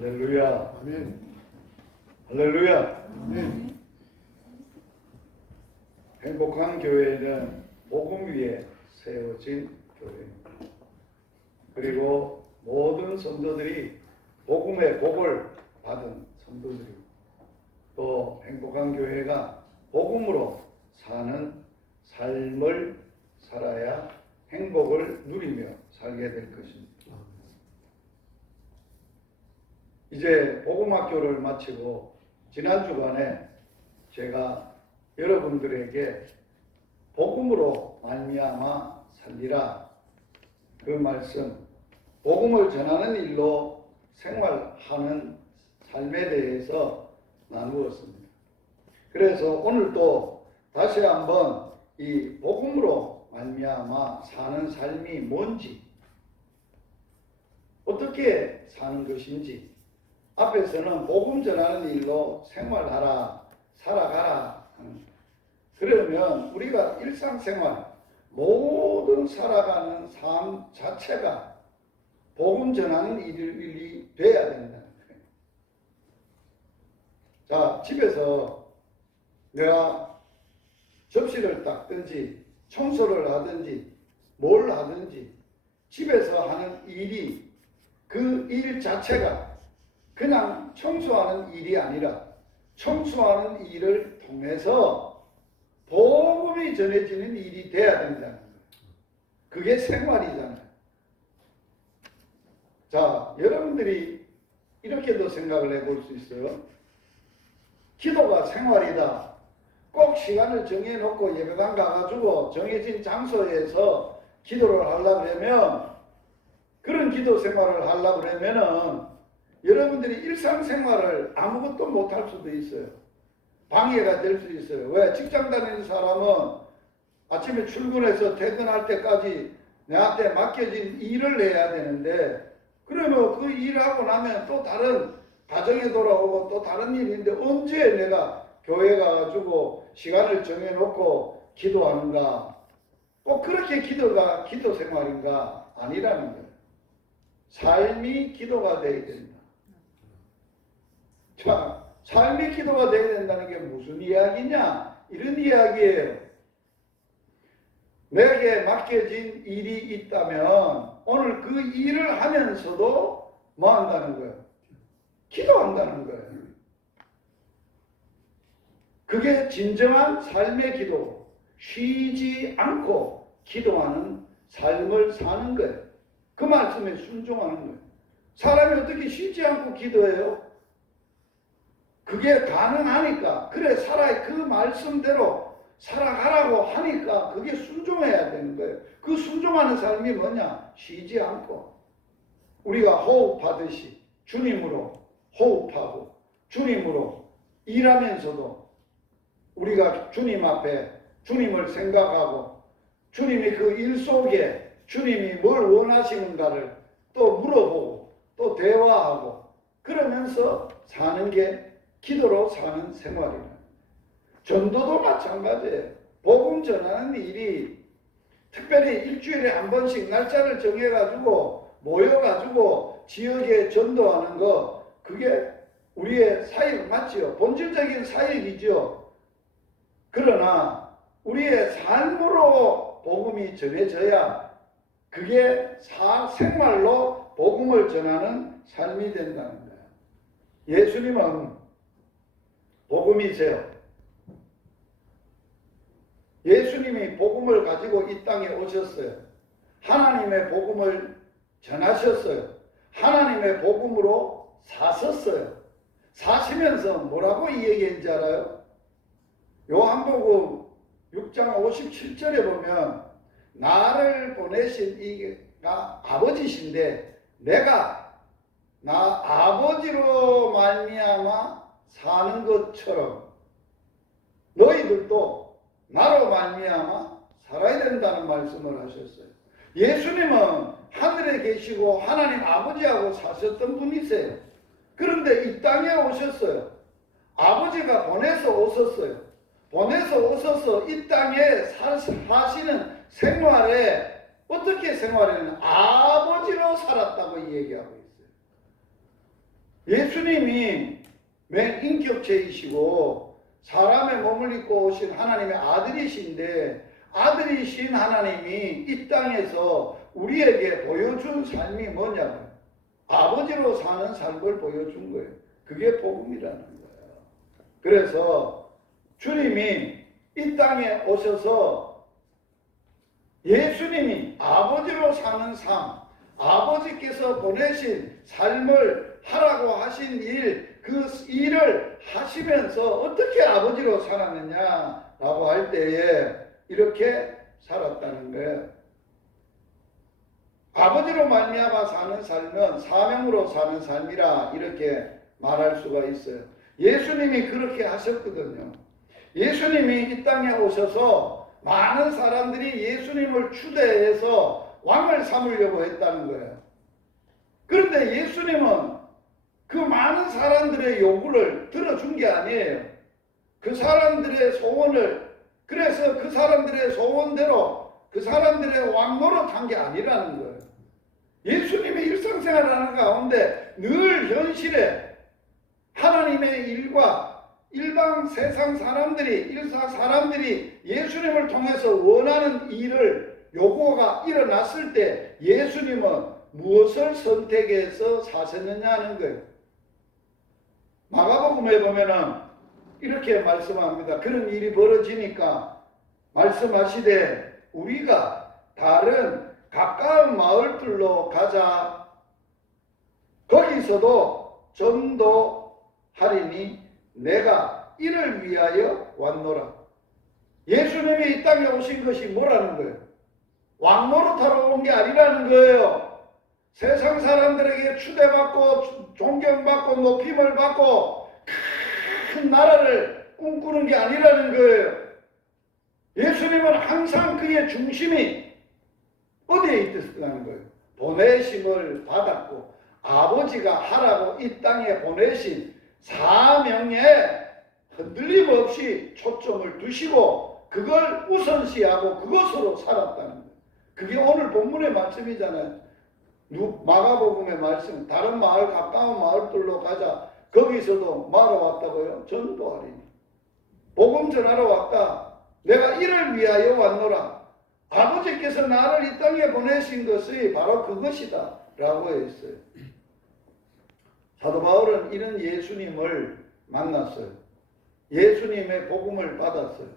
할렐루야. 아멘. 할렐루야. 아멘. 행복한 교회는 복음 위에 세워진 교회입니다. 그리고 모든 성도들이 복음의 복을 받은 성도들이고, 또 행복한 교회가 복음으로 사는 삶을 살아야 행복을 누리며 살게 될 것입니다. 이제 복음학교를 마치고 지난 주간에 제가 여러분들에게 복음으로 말미암아 살리라, 그 말씀, 복음을 전하는 일로 생활하는 삶에 대해서 나누었습니다. 그래서 오늘도 다시 한번 이 복음으로 말미암아 사는 삶이 뭔지, 어떻게 사는 것인지, 앞에서는 복음 전하는 일로 생활하라, 살아가라. 그러면 우리가 일상생활, 모든 살아가는 삶 자체가 복음 전하는 일이 돼야 된다는 거예요. 자, 집에서 내가 접시를 닦든지 청소를 하든지 뭘 하든지 집에서 하는 일이, 그 일 자체가 그냥 청소하는 일이 아니라 청소하는 일을 통해서 복음이 전해지는 일이 돼야 된다는 거예요. 그게 생활이잖아요. 자, 여러분들이 이렇게도 생각을 해볼 수 있어요. 기도가 생활이다. 꼭 시간을 정해놓고 예배당 가가지고 정해진 장소에서 기도를 하려고 그러면, 그런 기도 생활을 하려고 그러면은 여러분들이 일상생활을 아무것도 못할 수도 있어요. 방해가 될 수 있어요. 왜? 직장 다니는 사람은 아침에 출근해서 퇴근할 때까지 내한테 맡겨진 일을 해야 되는데, 그러면 그 일하고 나면 또 다른 가정에 돌아오고 또 다른 일인데, 언제 내가 교회 가가지고 시간을 정해놓고 기도하는가? 꼭 그렇게 기도가 기도 생활인가? 아니라는 거예요. 삶이 기도가 되어야 된다. 자, 삶이 기도가 되어야 된다는 게 무슨 이야기냐? 이런 이야기예요. 내게 맡겨진 일이 있다면 오늘 그 일을 하면서도 뭐 한다는 거예요? 기도한다는 거예요. 그게 진정한 삶의 기도, 쉬지 않고 기도하는 삶을 사는 거예요. 그 말씀에 순종하는 거예요. 사람이 어떻게 쉬지 않고 기도해요? 그게 가능하니까, 그래 그 말씀대로 살아가라고 하니까 그게 순종해야 되는 거예요. 그 순종하는 삶이 뭐냐? 쉬지 않고 우리가 호흡하듯이 주님으로 호흡하고 주님으로 일하면서도 우리가 주님 앞에 주님을 생각하고, 주님이 그 일 속에 주님이 뭘 원하시는가를 또 물어보고 또 대화하고, 그러면서 사는 게 기도로 사는 생활이에요. 전도도 마찬가지예요. 복음 전하는 일이 특별히 일주일에 한 번씩 날짜를 정해가지고 모여가지고 지역에 전도하는 거, 그게 우리의 사역 맞지요? 본질적인 사역이죠. 그러나 우리의 삶으로 복음이 전해져야 그게 생활로 복음을 전하는 삶이 된다는 거예요. 예수님은 복음이세요. 예수님이 복음을 가지고 이 땅에 오셨어요. 하나님의 복음을 전하셨어요. 하나님의 복음으로 사셨어요. 사시면서 뭐라고 이 얘기했는지 알아요? 요한복음 6장 57절에 보면 나를 보내신 이가 아버지신데 내가 나 아버지로 말미암아 사는 것처럼 너희들도 나로 말미암아 살아야 된다는 말씀을 하셨어요. 예수님은 하늘에 계시고 하나님 아버지하고 사셨던 분이세요. 그런데 이 땅에 오셨어요. 아버지가 보내서 오셨어요. 보내서 오셔서 이 땅에 사시는 생활에 어떻게 생활했느냐? 아버지로 살았다고 얘기하고 있어요. 예수님이 맨 인격체이시고 사람의 몸을 입고 오신 하나님의 아들이신데, 아들이신 하나님이 이 땅에서 우리에게 보여준 삶이 뭐냐고요? 아버지로 사는 삶을 보여준 거예요. 그게 복음이라는 거예요. 그래서 주님이 이 땅에 오셔서 예수님이 아버지로 사는 삶, 아버지께서 보내신 삶을 하라고 하신 일, 그 일을 하시면서 어떻게 아버지로 살았느냐라고 할 때에 이렇게 살았다는 거예요. 아버지로 말미암아 사는 삶은 사명으로 사는 삶이라 이렇게 말할 수가 있어요. 예수님이 그렇게 하셨거든요. 예수님이 이 땅에 오셔서 많은 사람들이 예수님을 추대해서 왕을 삼으려고 했다는 거예요. 그런데 예수님은 그 많은 사람들의 요구를 들어준 게 아니에요. 그 사람들의 소원을, 그래서 그 사람들의 소원대로 그 사람들의 왕 노릇한 게 아니라는 거예요. 예수님의 일상생활을 하는 가운데 늘 현실에 하나님의 일과 일반 세상 사람들이, 일사 사람들이 예수님을 통해서 원하는 일을 요구가 일어났을 때 예수님은 무엇을 선택해서 사셨느냐 하는 거예요. 마가복음에 보면은 이렇게 말씀합니다. 그런 일이 벌어지니까 말씀하시되 우리가 다른 가까운 마을들로 가자. 거기서도 전도하리니 내가 이를 위하여 왔노라. 예수님이 이 땅에 오신 것이 뭐라는 거예요? 왕노릇하러 온 게 아니라는 거예요. 세상 사람들에게 추대받고 존경받고 높임을 받고 큰 나라를 꿈꾸는 게 아니라는 거예요. 예수님은 항상 그의 중심이 어디에 있었다는 거예요? 보내심을 받았고 아버지가 하라고 이 땅에 보내신 사명에 흔들림 없이 초점을 두시고 그걸 우선시하고 그것으로 살았다는 거예요. 그게 오늘 본문의 말씀이잖아요. 마가복음의 말씀, 다른 마을, 가까운 마을들로 가자. 거기서도 말하러 왔다고요? 전도하리니. 복음 전하러 왔다. 내가 이를 위하여 왔노라. 아버지께서 나를 이 땅에 보내신 것이 바로 그것이다 라고 했어요. 사도 바울은 이런 예수님을 만났어요. 예수님의 복음을 받았어요.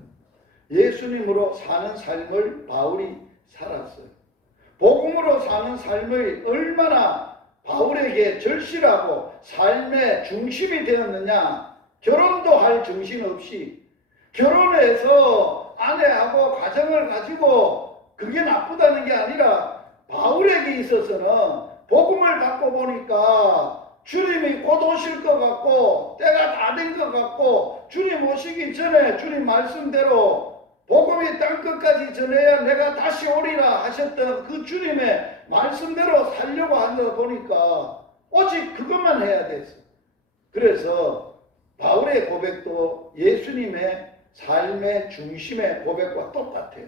예수님으로 사는 삶을 바울이 살았어요. 복음으로 사는 삶이 얼마나 바울에게 절실하고 삶의 중심이 되었느냐. 결혼도 할 정신 없이 결혼해서 아내하고 가정을 가지고 그게 나쁘다는 게 아니라 바울에게 있어서는 복음을 받고 보니까 주님이 곧 오실 것 같고 때가 다 된 것 같고 주님 오시기 전에 주님 말씀대로 복음이 땅끝까지 전해야 내가 다시 오리라 하셨던 그 주님의 말씀대로 살려고 하다 보니까 오직 그것만 해야 됐어. 그래서 바울의 고백도 예수님의 삶의 중심의 고백과 똑같아요.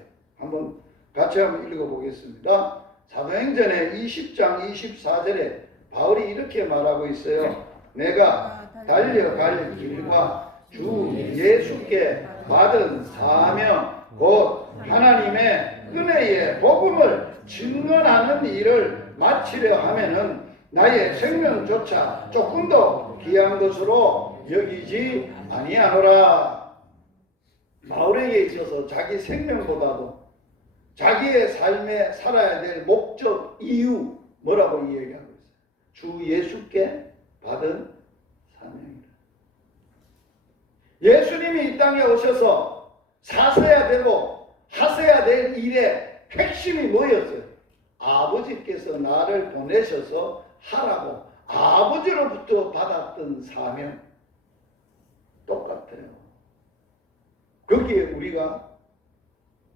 같이 한번 읽어보겠습니다. 사도행전의 20장 24절에 바울이 이렇게 말하고 있어요. 내가 달려갈 길과 주 예수께 받은 사명 곧 하나님의 은혜의 복음을 증언하는 일을 마치려 하면은 나의 생명조차 조금도 귀한 것으로 여기지 아니하노라. 바울에게 있어서 자기 생명보다도 자기의 삶에 살아야 될 목적, 이유 뭐라고 이야기하고 있어요? 주 예수께 받은 사명이다. 예수님이 이 땅에 오셔서 사셔야 되고 하셔야 될 일의 핵심이 뭐였어요? 아버지께서 나를 보내셔서 하라고 아버지로부터 받았던 사명 똑같아요. 거기에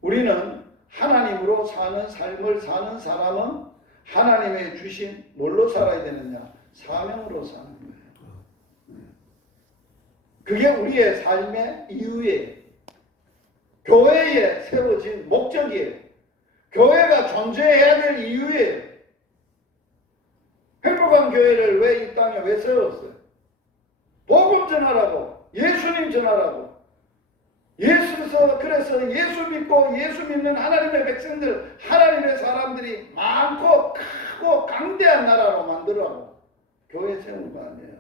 우리는 하나님으로 사는 삶을 사는 사람은 하나님의 주신 뭘로 살아야 되느냐? 사명으로 사는 거예요. 그게 우리의 삶의 이유예요. 교회에 세워진 목적이에요. 교회가 존재해야 될 이유예요. 행복한 교회를 왜 이 땅에 왜 세웠어요? 복음 전하라고, 예수님 전하라고. 그래서 예수 믿고 예수 믿는 하나님의 백성들, 하나님의 사람들이 많고 크고 강대한 나라로 만들라고 교회 세운 거 아니에요.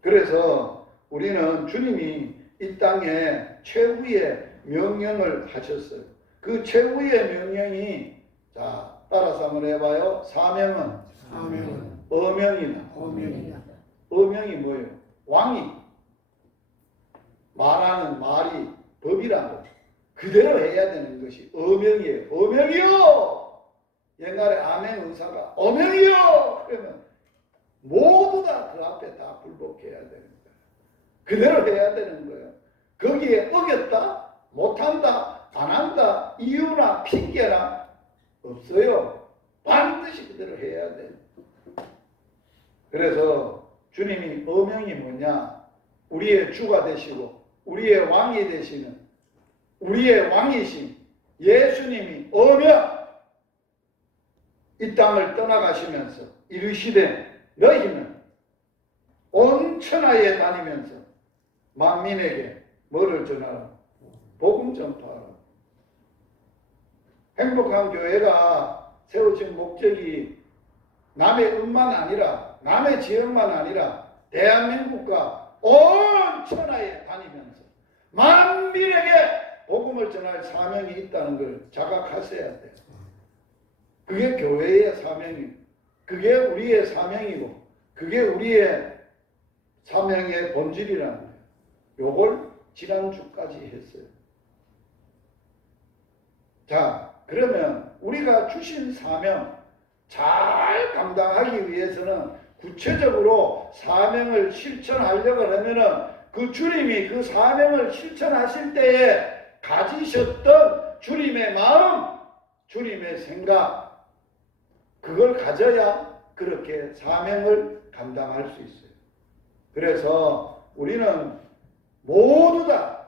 그래서 우리는 주님이 이 땅에 최후의 명령을 하셨어요. 그 최후의 명령이, 자, 따라서 한번 해봐요. 사명은 어명이다. 어명이 뭐예요? 왕이 말하는 말이 법이라는 거죠. 그대로 해야 되는 것이 어명이에요. 어명이요! 옛날에 아멘 의사가 어명이요! 그러면 모두 다 그 앞에 다 굴복해야 되는 거예요. 그대로 해야 되는 거예요. 거기에 어겼다, 못한다, 안 한다, 이유나 핑계나 없어요. 반드시 그대로 해야 돼요. 그래서 주님이 어명이 뭐냐? 우리의 주가 되시고 우리의 왕이 되시는, 우리의 왕이신 예수님이 어명, 이 땅을 떠나가시면서 이르시되 너희는 온 천하에 다니면서 만민에게 뭐를 전하라? 복음 전파하라. 행복한 교회가 세워진 목적이 남의 은만 아니라, 남의 지역만 아니라 대한민국과 온 천하에 다니면서 만민에게 복음을 전할 사명이 있다는 걸 자각하셔야 돼요. 그게 교회의 사명이고, 그게 우리의 사명이고, 그게 우리의 사명의 본질이라는 거예요. 요걸 지난주까지 했어요. 자, 그러면 우리가 주신 사명 잘 감당하기 위해서는 구체적으로 사명을 실천하려고 하면은 그 주님이 그 사명을 실천하실 때에 가지셨던 주님의 마음, 주님의 생각, 그걸 가져야 그렇게 사명을 감당할 수 있어요. 그래서 우리는 모두 다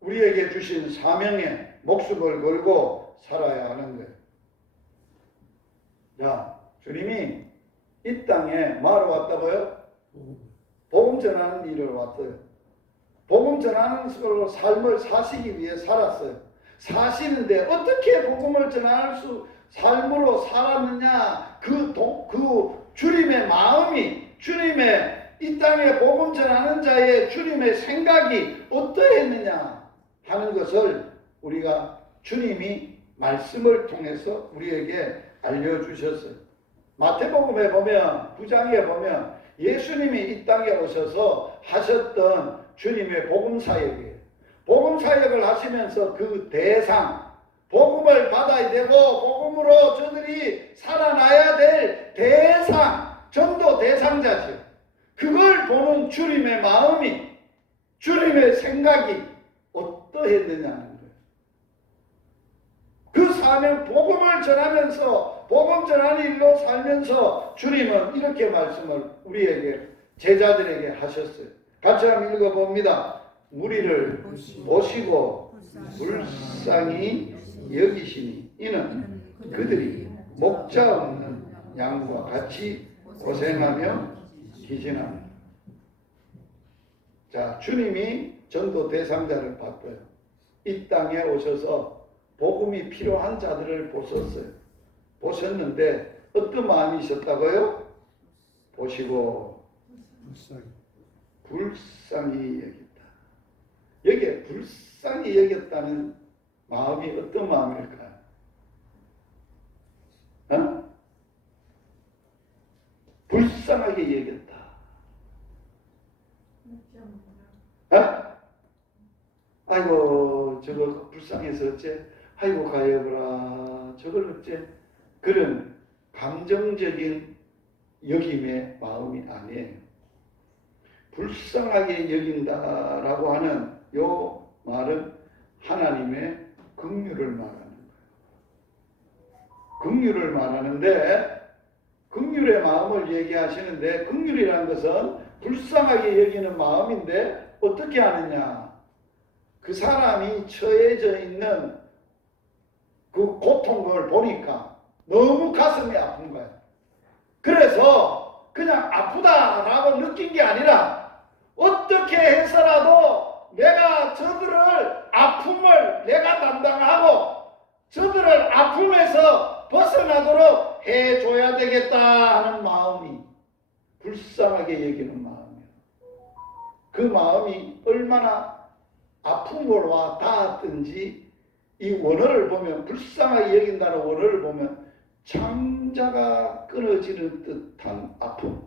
우리에게 주신 사명에 목숨을 걸고 살아야 하는 거예요. 자, 주님이 이 땅에 뭐하러 왔다고요? 복음 전하는 일을 왔어요. 복음 전하는 삶을 사시기 위해 살았어요. 사시는데 어떻게 복음을 전할 수 삶으로 살았느냐? 그 주님의 마음이, 주님의 이 땅에 복음 전하는 자의 주님의 생각이 어떠했느냐 하는 것을 우리가 주님이 말씀을 통해서 우리에게 알려주셨어요. 마태복음에 보면, 9장에 보면 예수님이 이 땅에 오셔서 하셨던 주님의 복음사역이에요. 복음사역을 하시면서 그 대상, 복음을 받아야 되고 복음으로 저들이 살아나야 될 대상, 전도 대상자죠. 그걸 보는 주님의 마음이, 주님의 생각이 어떠했느냐는 거예요. 그 사명, 복음을 전하면서, 복음 전하는 일로 살면서 주님은 이렇게 말씀을 우리에게, 제자들에게 하셨어요. 같이 한번 읽어봅니다. 무리를 보시고 불쌍히 여기시니 이는 그들이 목자 없는 양과 같이 고생하며 기진합니다. 자, 주님이 전도 대상자를 바꿔요. 이 땅에 오셔서 복음이 필요한 자들을 보셨어요. 보셨는데 어떤 마음이셨다고요? 보시고 불쌍히 여겼다. 여기에 불쌍히 여겼다는 마음이 어떤 마음일까요? 불쌍하게 여겼다. 아이고 저거 불쌍해서 어째, 아이고 가여보라 저걸 어째, 그런 감정적인 여김의 마음이 아니에요. 불쌍하게 여긴다라고 하는 요 말은 하나님의 긍휼을 말하는 거예요. 긍휼을 말하는데, 긍휼의 마음을 얘기하시는데, 긍휼이라는 것은 불쌍하게 여기는 마음인데 어떻게 하느냐? 그 사람이 처해져 있는 그 고통을 보니까 너무 가슴이 아픈 거예요. 그래서 그냥 아프다 된다라고 느낀 게 아니라 어떻게 해서라도 내가 저들을 아픔을 내가 담당하고 저들을 아픔에서 벗어나도록 해줘야 되겠다 하는 마음이 불쌍하게 여기는 마음이에요. 그 마음이 얼마나 아픔을 와 닿았든지 이 원어를 보면 불쌍하게 여긴다는 원어를 보면 창자가 끊어지는 듯한 아픔.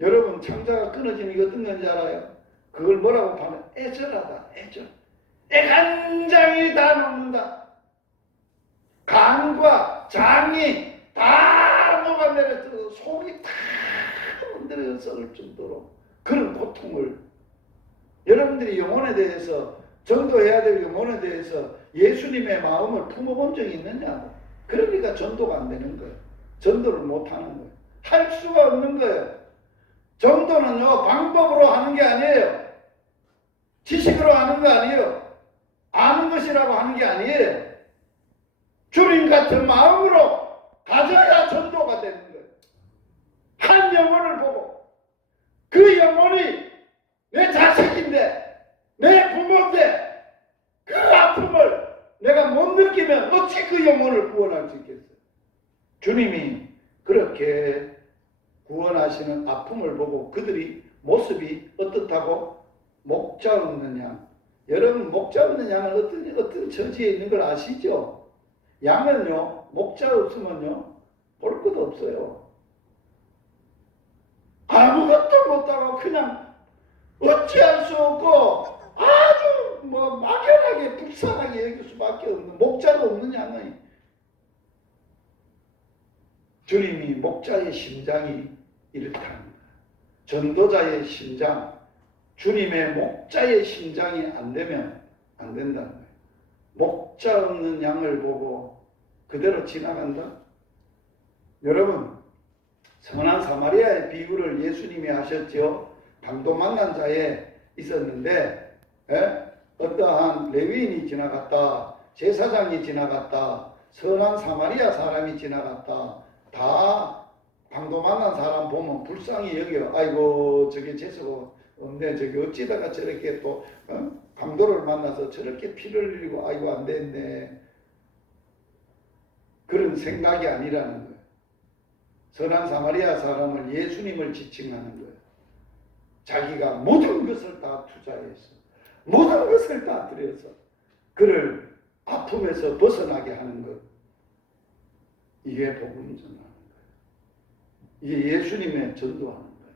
여러분 창자가 끊어지는 게 어떤 건지 알아요? 그걸 뭐라고 하면 애절하다. 애절. 애간장이 다 녹는다. 간과 장이 다 녹아내려서 속이 다 흔들려 썩을 정도로 그런 고통을 여러분들이 영혼에 대해서 전도해야 될 영혼에 대해서 예수님의 마음을 품어본 적이 있느냐고. 그러니까 전도가 안 되는 거예요. 전도를 못 하는 거예요. 할 수가 없는 거예요. 전도는요 방법으로 하는 게 아니에요. 지식으로 하는 거 아니에요. 아는 것이라고 하는 게 아니에요. 주님 같은 마음으로 가져야 전도가 되는 거예요. 한 영혼을 보고 그 영혼이 내 자식인데 내 부모인데 그 아픔을 내가 못 느끼면 어찌 그 영혼을 구원할 수 있겠어요. 주님이 그렇게 구원하시는 아픔을 보고 그들이 모습이 어떻다고? 목자 없는 양. 여러분 목자 없는 양은 어떤 처지에 있는 걸 아시죠? 양은요 목자 없으면요 볼 것도 없어요. 아무것도 못하고 그냥 어찌할 수 없고 아주 막연하게 불쌍하게 여길 수밖에 없는 목자가 없는 양은 주님이 목자의 심장이 이렇다는 거예요. 전도자의 심장, 주님의 목자의 심장이 안 되면 안 된다는 거예요. 목자 없는 양을 보고 그대로 지나간다? 여러분, 선한 사마리아의 비유를 예수님이 하셨죠. 강도 만난 자에 있었는데 어떠한 레위인이 지나갔다, 제사장이 지나갔다, 선한 사마리아 사람이 지나갔다. 다 강도 만난 사람 보면 불쌍히 여겨. 아이고 저게 재수가 없네. 저게 어찌다가 저렇게 또 강도를 만나서 저렇게 피를 흘리고 아이고 안 됐네. 그런 생각이 아니라는 거예요. 선한 사마리아 사람을 예수님을 지칭하는 거예요. 자기가 모든 것을 다 투자해서 모든 것을 다 들여서 그를 아픔에서 벗어나게 하는 것. 이게 복음 전하는 거예요. 이게 예수님의 전도하는 거예요.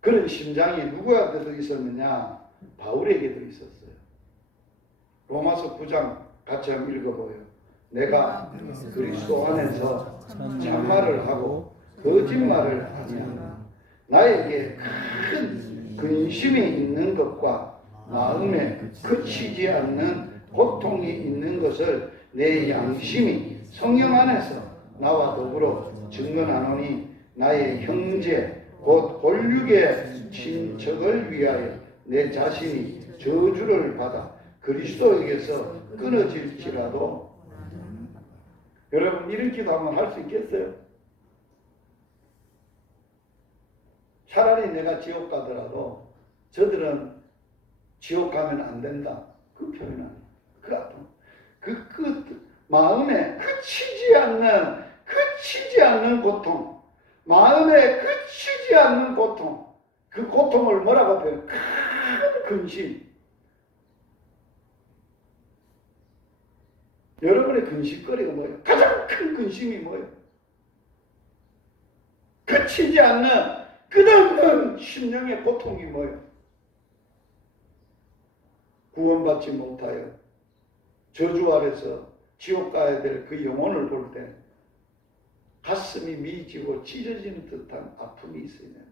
그런 심장이 누구한테도 있었느냐? 바울에게도 있었어요. 로마서 9장 같이 한번 읽어보요. 내가 그리스도 안에서 참말을 하고 거짓말을 하면 나에게 큰 근심이 있는 것과 마음에 그치지 않는 고통이 있는 것을 내 양심이 성령 안에서 나와 더불어 증언하노니 나의 형제 곧 골육의 친척을 위하여 내 자신이 저주를 받아 그리스도에게서 끊어질지라도. 여러분 이런 기도 한번 할 수 있겠어요? 차라리 내가 지옥 가더라도 저들은 지옥 가면 안 된다. 그 표현은 그 아픔. 그 마음에 그치지 않는 고통. 마음에 그치지 않는 고통. 그 고통을 뭐라고 표현해요? 큰 근심. 여러분의 근심거리가 뭐예요? 가장 큰 근심이 뭐예요? 그치지 않는 끝없는 심령의 고통이 뭐예요? 구원받지 못하여 저주 아래서 지옥 가야 될 그 영혼을 볼 때 가슴이 미지고 찢어지는 듯한 아픔이 있어야 됩니다.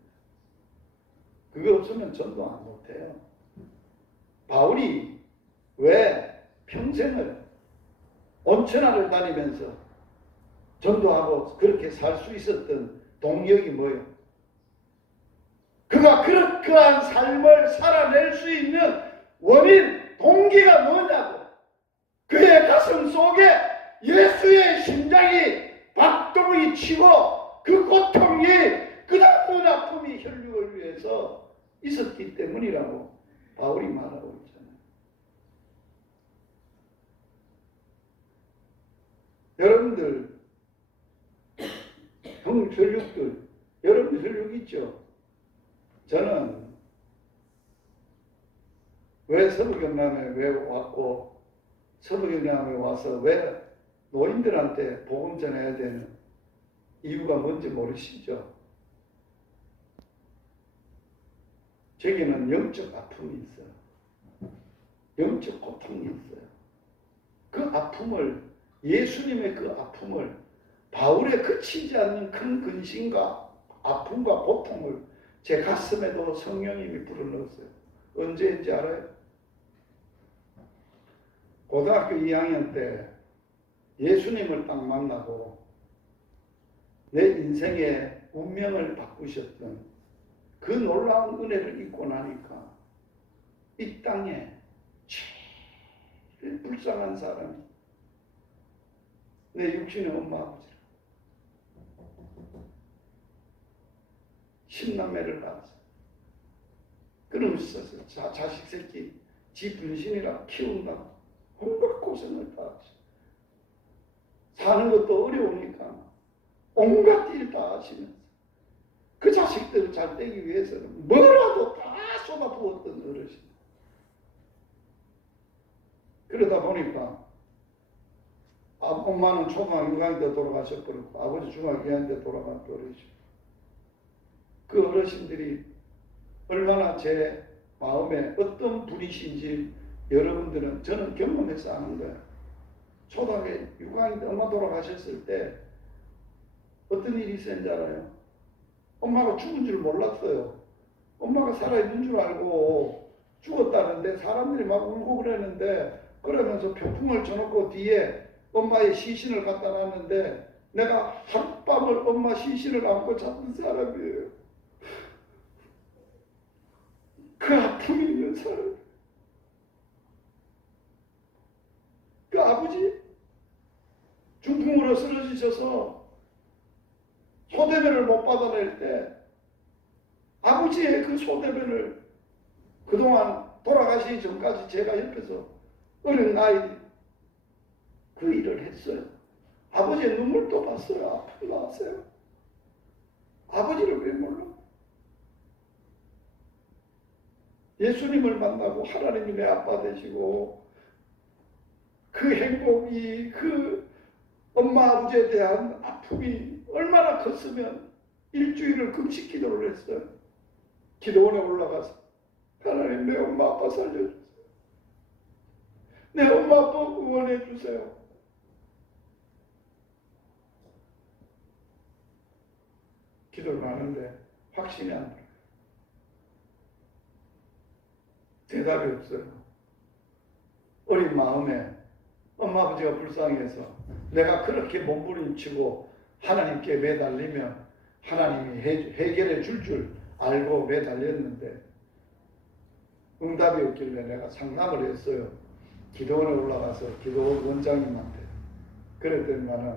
그게 없으면 전도 안 못해요. 바울이 왜 평생을 온천하를 다니면서 전도하고 그렇게 살 수 있었던 동력이 뭐예요? 그가 그러한 삶을 살아낼 수 있는 원인, 동기가 뭐냐고. 그의 가슴 속에 예수의 심장이 박동이 치고 그 고통이 그다음은 아픔이 혈육을 위해서 있었기 때문이라고 바울이 말하고 있잖아요. 여러분들 혈육들, 여러분 혈육 있죠? 저는 왜 서부경남에 왜 왔고 서부경남에 와서 왜 노인들한테 복음 전해야 되는 이유가 뭔지 모르시죠? 저기는 영적 아픔이 있어요. 영적 고통이 있어요. 그 아픔을, 예수님의 그 아픔을, 바울의 그치지 않는 큰 근심과 아픔과 고통을 제 가슴에도 성령님이 불어넣었어요. 언제인지 알아요? 고등학교 2학년 때 예수님을 딱 만나고 내 인생의 운명을 바꾸셨던 그 놀라운 은혜를 잊고 나니까 이 땅에 제일 불쌍한 사람이 내 육신의 엄마 아버지라. 10남매를 낳았어. 그러면서 자식 새끼 지 분신이라 키운다. 온갖 고생을 다 하시. 사는 것도 어려우니까 온갖 일 다 하시면서 그 자식들을 잘 떼기 위해서는 뭐라도 다 쏟아부었던 어르신. 그러다 보니까 엄마는 초등학교 6학년 때 돌아가셨고 아버지 중학교 2학년 때 돌아간 어르신. 그 어르신들이 얼마나 제 마음에 어떤 분이신지 여러분들은 저는 경험해서 아는 거예요. 초등학교 6학년 때 엄마 돌아가셨을 때 어떤 일이 있었는지 알아요? 엄마가 죽은 줄 몰랐어요. 엄마가 살아있는 줄 알고 죽었다는데 사람들이 막 울고 그랬는데 그러면서 표풍을 쳐놓고 뒤에 엄마의 시신을 갖다 놨는데 내가 하룻밤을 엄마 시신을 안고 잤던 사람이에요. 그 아픔이 있는 사람. 그 아버지 중풍으로 쓰러지셔서 소대변을 못 받아낼 때 아버지의 그 소대변을 그동안 돌아가시기 전까지 제가 옆에서 어린 나이 그 일을 했어요. 아버지의 눈물도 봤어요. 아픔 나왔어요. 아버지를 왜 몰라? 예수님을 만나고 하나님이 내 아빠 되시고 그 행복이 그 엄마 아버지에 대한 아픔이 얼마나 컸으면 일주일을 금식 기도를 했어요. 기도원에 올라가서 하나님 내 엄마 아빠 살려주세요. 내 엄마 아빠 구원해 주세요. 기도를 하는데 확신이 안 들어요. 대답이 없어요. 어린 마음에 엄마 아버지가 불쌍해서 내가 그렇게 몸부림치고 하나님께 매달리면 하나님이 해결해 줄 알고 매달렸는데 응답이 없길래 내가 상담을 했어요. 기도원에 올라가서 기도원 원장님한테. 그랬더니만은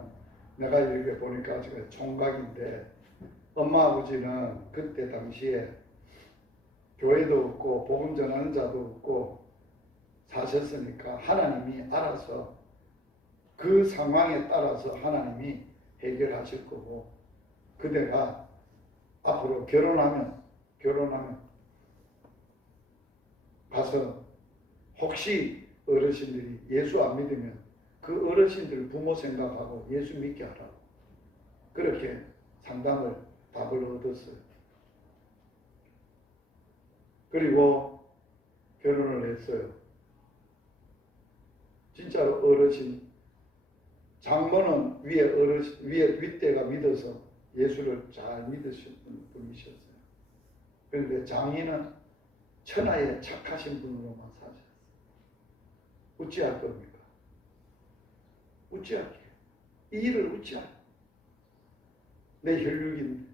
내가 이렇게 보니까 지금 총각인데 엄마 아버지는 그때 당시에 교회도 없고 복음 전하는 자도 없고 사셨으니까 하나님이 알아서 그 상황에 따라서 하나님이 해결하실 거고 그대가 앞으로 결혼하면 가서 혹시 어르신들이 예수 안 믿으면 그 어르신들 부모 생각하고 예수 믿게 하라고 그렇게 상담을 답을 얻었어요. 그리고 결혼을 했어요. 진짜로 어르신 장모는 위에 윗대가 믿어서 예수를 잘 믿으셨던 분이셨어요. 그런데 장인은 천하에 착하신 분으로만 사셨어요. 어찌할 겁니까? 어찌할게요? 이 일을 어찌할? 내 혈육인데,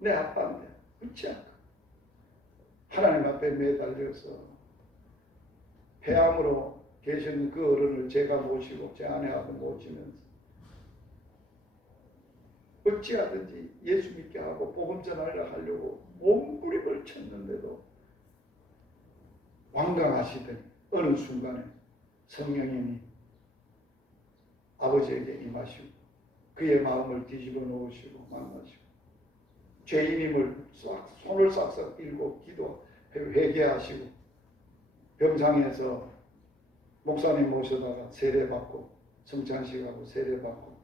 내 아빠인데 어찌할까? 하나님 앞에 매달려서 폐암으로 계시는 그 어른을 제가 모시고 제 아내하고 모시면서 어찌하든지 예수 믿게 하고 복음 전하려 하려고 몸부림을 쳤는데도 완강하시더니 어느 순간에 성령님이 아버지에게 임하시고 그의 마음을 뒤집어 놓으시고 만나시고 죄인임을 손을 싹싹 빌고 회개하시고 병상에서 목사님 모셔다가 세례받고 성찬식하고 세례받고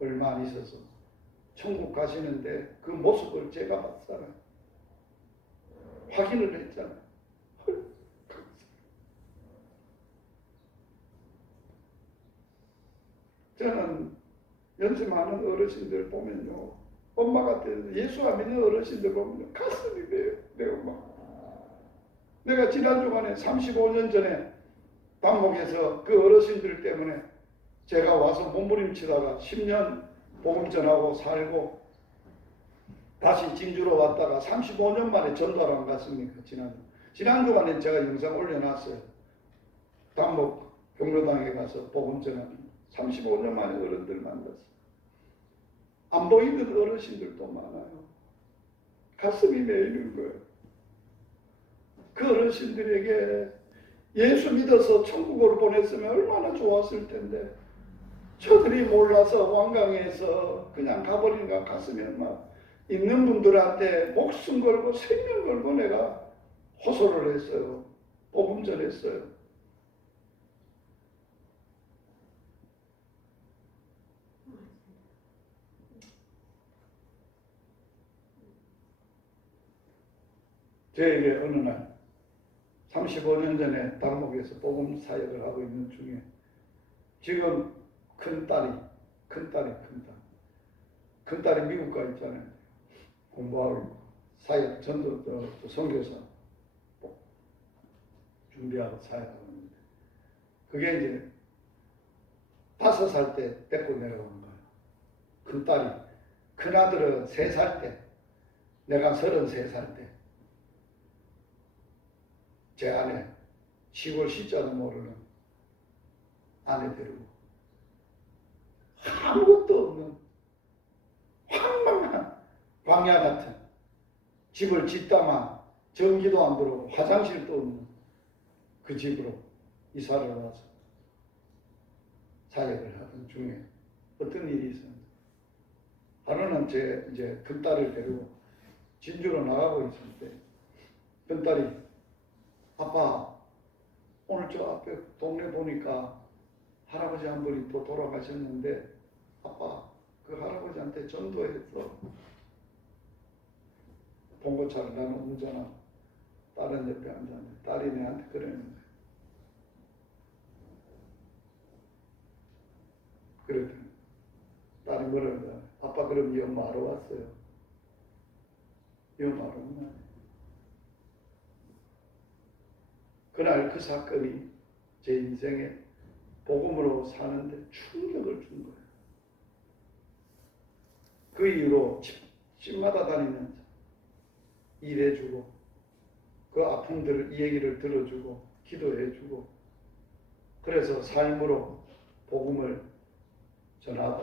얼마 안 있어서 천국 가시는데 그 모습을 제가 봤잖아요. 확인을 했잖아요. 저는 연세 많은 어르신들 보면요, 엄마 같은 예수 안 믿는 어르신들 보면 가슴이 매우 막. 내가 지난 주간에 35년 전에 단목에서 그 어르신들 때문에 제가 와서 몸부림치다가 10년 복음 전하고 살고 다시 진주로 왔다가 35년 만에 전도하러 안 갔습니까? 지난 주간에 제가 영상 올려놨어요. 단목 경로당에 가서 복음 전하는 35년 만에 어른들 만났어요. 안 보이는 어르신들도 많아요. 가슴이 메이는 거예요. 그 어르신들에게 예수 믿어서 천국으로 보냈으면 얼마나 좋았을 텐데 저들이 몰라서 완강해서 그냥 가버린가 가슴이 얼마나 있는 분들한테 목숨 걸고 생명 걸고 내가 호소를 했어요. 복음 전했어요. 저에게 어느 날 35년 전에 단목에서 복음 사역을 하고 있는 중에 지금 큰딸이 미국 가 있잖아요. 공부하고 사역 전도 선교사 준비하고 사역하고 있는데 그게 이제 5살 때 데리고 내려온 거예요. 큰딸이. 큰아들은 3살 때, 내가 33살 때 제 아내, 시골 시자도 모르는 아내 데리고 아무것도 없는 황망한 광야 같은 집을 짓다만 전기도 안 들어오고 화장실도 없는 그 집으로 이사를 와서 사역을 하던 중에 어떤 일이 있었는데 하루는 제 이제 큰딸을 데리고 진주로 나가고 있을 때 큰딸이 아빠 오늘 저 앞에 동네 보니까 할아버지 한 분이 또 돌아가셨는데 아빠 그 할아버지한테 전도했어. 봉고차를 나는 운전하고 다른 옆에 앉았는데 딸이 내한테 그러는 거야. 그랬더니 딸이 뭐라는 거야. 아빠 그럼 이 엄마 하러 왔어요. 이 엄마 하러 왔나? 그날 그 사건이 제 인생에 복음으로 사는데 충격을 준 거예요. 그 이후로 집마다 다니면서 일해주고 그 아픔들을 이 얘기를 들어주고 기도해주고 그래서 삶으로 복음을 전한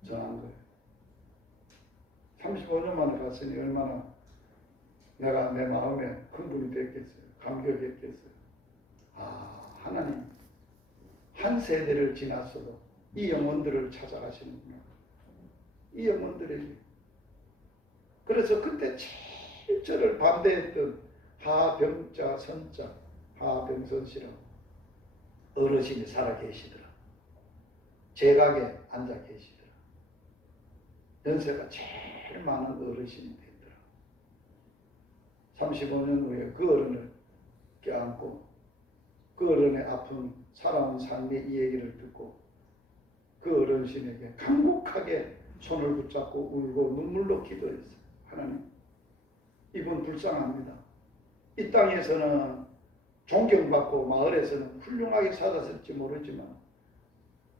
거예요. 35년 만에 갔으니 얼마나 내가 내 마음에 흥분이 됐겠어요. 감격했겠어요. 하나님 한 세대를 지났어도 이 영혼들을 찾아가시는구나. 이 영혼들에게. 그래서 그때 제일 저를 반대했던 하병자 선자 하병선씨라고 어르신이 살아계시더라. 제각에 앉아 계시더라. 연세가 제일 많은 어르신이 되더라. 35년 후에 그 어른을 껴안고 그 어른의 아픈 살아온 삶의 이 얘기를 듣고 그 어르신에게 간곡하게 손을 붙잡고 울고 눈물로 기도했어요. 하나님, 이분 불쌍합니다. 이 땅에서는 존경받고 마을에서는 훌륭하게 살았을지 모르지만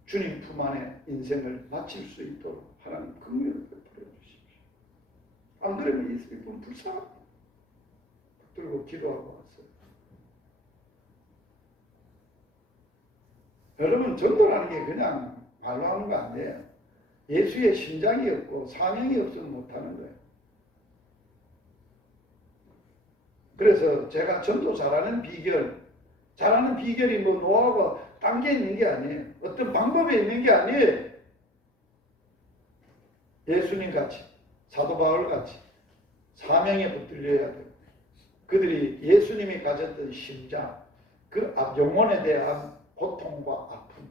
주님 품 안에 인생을 마칠 수 있도록 하나님 긍휼을 베풀어 주십시오. 안 그러면 이분 불쌍합니다. 붙들고 기도하고 왔어요. 여러분 전도라는 게 그냥 말로 하는 거 아니에요. 예수의 심장이 없고 사명이 없으면 못하는 거예요. 그래서 제가 전도 잘하는 비결이 뭐 노하우가 딴 게 있는 게 아니에요. 어떤 방법이 있는 게 아니에요. 예수님 같이, 사도 바울 같이 사명에 붙들려야 돼요. 그들이 예수님이 가졌던 심장, 그 영혼에 대한 고통과 아픔,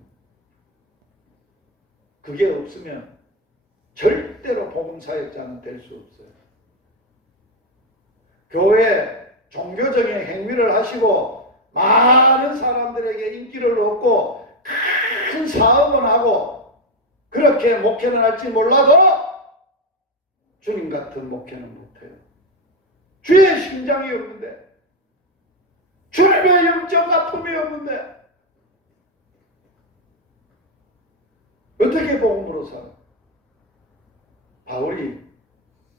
그게 없으면 절대로 복음사역자는 될 수 없어요. 교회 종교적인 행위를 하시고 많은 사람들에게 인기를 얻고 큰 사업은 하고 그렇게 목회는 할지 몰라도 주님 같은 목회는 못해요. 주의 심장이 없는데, 주님의 영적 아픔이 없는데 어떻게 복음으로 살아? 바울이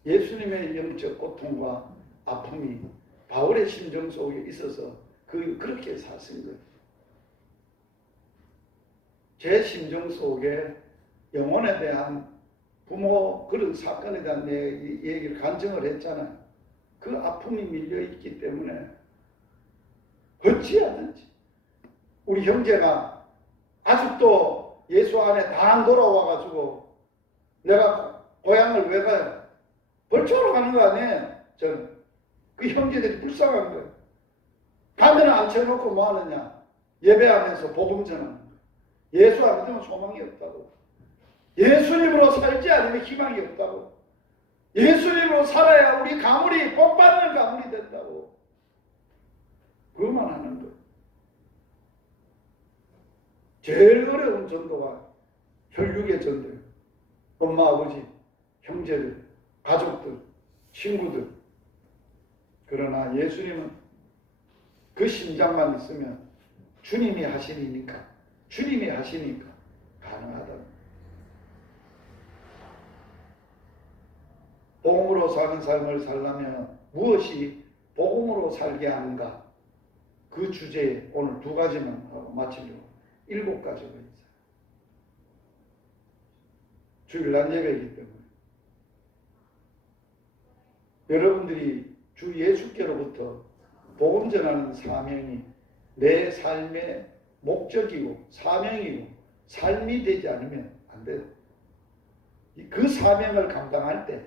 예수님의 영적 고통과 아픔이 바울의 심정 속에 있어서 그렇게 사신 거예요. 제 심정 속에 영혼에 대한 부모 그런 사건에 대한 내 얘기를 간증을 했잖아요. 그 아픔이 밀려있기 때문에 어찌하든지 우리 형제가 아직도 예수 안에 다 안 돌아와가지고 내가 고향을 왜 가요? 벌초로 가는 거 아니에요. 저는 그 형제들이 불쌍한 거예요. 가면 앉혀놓고 뭐 하느냐? 예배하면서 복음 전하는 거예요. 예수 안 믿으면 소망이 없다고. 예수님으로 살지 않으면 희망이 없다고. 예수님으로 살아야 우리 가물이 복받는 가물이 된다고. 그것만 하는 거예요. 제일 어려운 전도가 혈육의 전도예요. 엄마, 아버지, 형제들, 가족들, 친구들. 그러나 예수님은 그 심장만 있으면 주님이 하시니까 가능하다. 복음으로 사는 삶을 살려면 무엇이 복음으로 살게 하는가? 그 주제에 오늘 2가지만 하고 마치려고 7가지가 있어요. 주일날 예배이기 때문에 여러분들이 주 예수께로부터 복음 전하는 사명이 내 삶의 목적이고 사명이고 삶이 되지 않으면 안 돼요. 그 사명을 감당할 때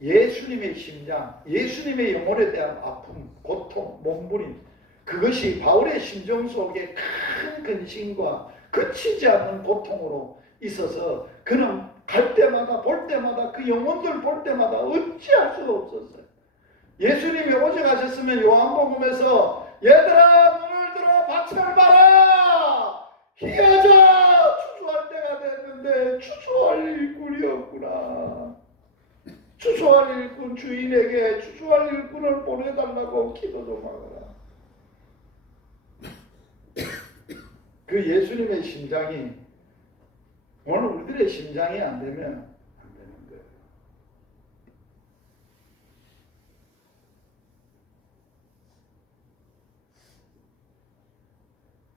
예수님의 심장, 예수님의 영혼에 대한 아픔, 고통, 몸부림, 그것이 바울의 심정 속에 큰 근심과 그치지 않는 고통으로 있어서 그는 갈 때마다 볼 때마다 그 영혼들 볼 때마다 어찌할 수가 없었어요. 예수님이 오직 하셨으면 요한복음에서 얘들아 눈을 들어 밭을 봐라 희어져 추수할 때가 됐는데 추수할 일꾼이 없구나. 추수할 일꾼 주인에게 추수할 일꾼을 보내달라고 기도 좀 하거라. 그 예수님의 심장이 오늘 우리들의 심장이 안 되면 안 되는 거예요.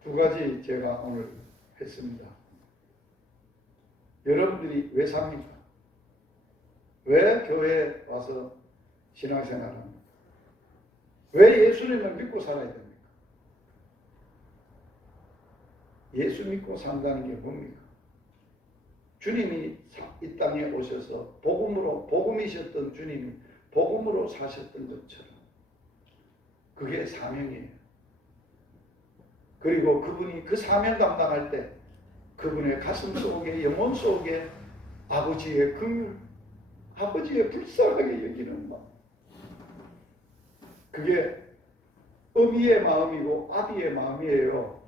두 가지 제가 오늘 했습니다. 여러분들이 왜 삽니까? 왜 교회에 와서 신앙생활합니까? 왜 예수님을 믿고 살아야 됩니까? 예수 믿고 산다는 게 뭡니까? 주님이 이 땅에 오셔서 복음이셨던 주님이 복음으로 사셨던 것처럼 그게 사명이에요. 그리고 그분이 그 사명 감당할 때 그분의 가슴 속에 영혼 속에 아버지의 긍휼, 아버지의 불쌍하게 여기는 마음, 그게 어미의 마음이고 아비의 마음이에요.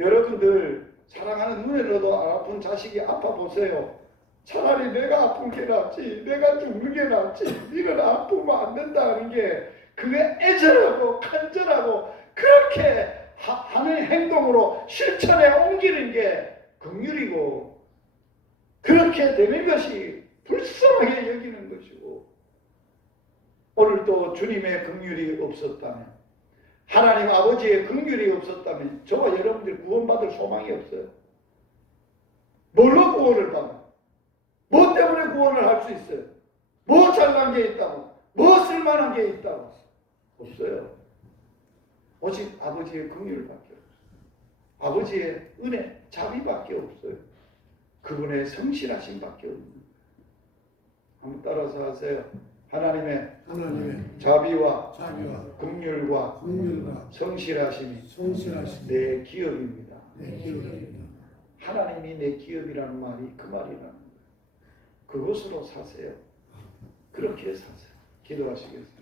여러분들 사랑하는 눈에 넣어도 안 아픈 자식이 아파 보세요. 차라리 내가 아픈 게 낫지, 내가 죽는 게 낫지, 니는 아프면 안 된다는 게 그게 애절하고 간절하고 그렇게 하는 행동으로 실천에 옮기는 게 긍휼이고 그렇게 되는 것이 불쌍하게 여기는 것이고, 오늘 또 주님의 긍휼이 없었다면, 하나님 아버지의 긍휼이 없었다면 저와 여러분들이 구원받을 소망이 없어요. 뭘로 구원을 받아? 수 있어요? 뭐 잘난 게 있다고? 뭐 쓸만한 게 있다고? 없어요. 오직 아버지의 긍휼밖에 없어요. 아버지의 은혜, 자비밖에 없어요. 그분의 성실하심밖에 없는 거예요. 한번 따라서 하세요. 하나님의 자비와 긍휼과 성실하심이 내 기업입니다. 하나님이 내 기업이라는 말이 그 말이라는 거예요. 그것으로 사세요. 그렇게 사세요. 기도하시겠습니다.